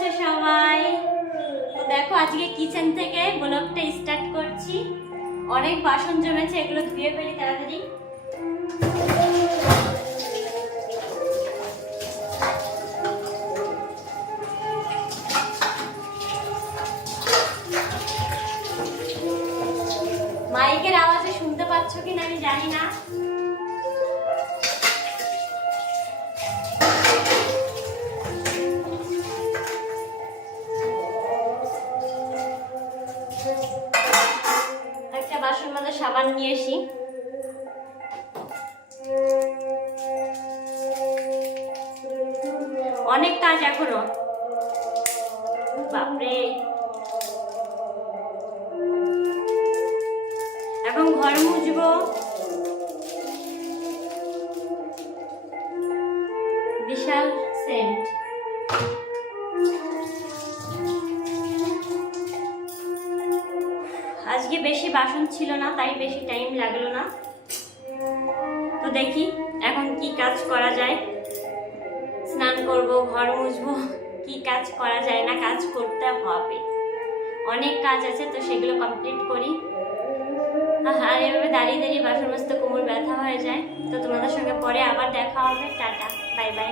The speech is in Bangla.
আছো সবাই? তো দেখো আজকে কিচেন থেকে ব্লগটা স্টার্ট করছি। অনেক বাসন জমেছে, এগুলো ধুয়ে ফেলি তাড়াতাড়ি। মাইকের আওয়াজে শুনতে পাচ্ছ কিনা আমি জানি না। একটা বাসন মাজা সাবান নিয়ে আসি। অনেক কাজ এখনো, বাপরে। এখন ঘর মুছবো, বিশাল সেন্ট। আজকে বেশি বাসন ছিল না, তাই বেশি টাইম লাগলো না। তো দেখি এখন কি কাজ করা যায়। স্নান করব, ঘর মুছবো, কি কাজ করা যায় না, কাজ করতে হবে। অনেক কাজ আছে, তো সেগুলো কমপ্লিট করি। আর এভাবে দাঁড়িয়ে দাঁড়িয়ে বাসন মাজতে কোমর ব্যথা হয়ে যায়। তো তোমাদের সঙ্গে পরে আবার দেখা হবে। Tata, bye bye.